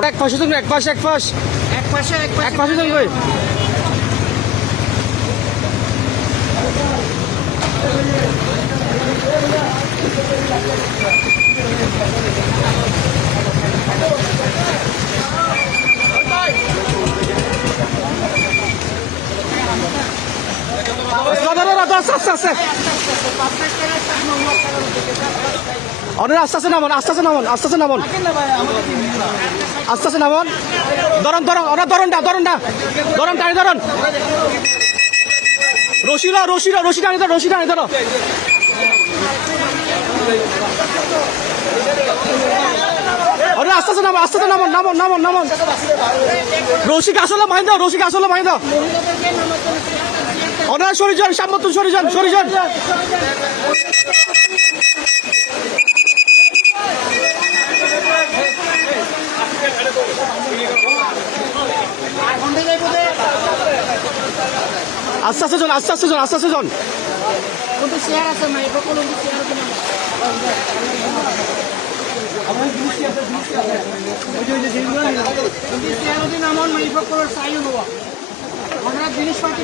এক পাশে তুমি এক পাশে এক পাশ। এক পাশে এক পাশে তুমি কই দাদা দাদা দাদা আস্তে আস্তে আস্তে অনেক আস্তে আস্তে নামন, আস্তে আস্তে নামন, আস্তে আস্তে নামন। আস্তে আস্তে নামন। ধরন ধরন ওরা ধরনটা ধরনটা। ধরন, টানি, ধরন। রশিরা রশিরা রশি টানি, ধরো রশি টানি, ধরো। আরে আস্তে আস্তে আস্তে নামন নামন নামন নামন। রশিকে আসলে মাইন দাও রশিকে আসলে মাইন দাও। অনার সরি যান সাম্মত সরি আস্তে আস্তে জন আস্তে আস্তে জন আস্তে আস্তে জন। জিনিসপাতি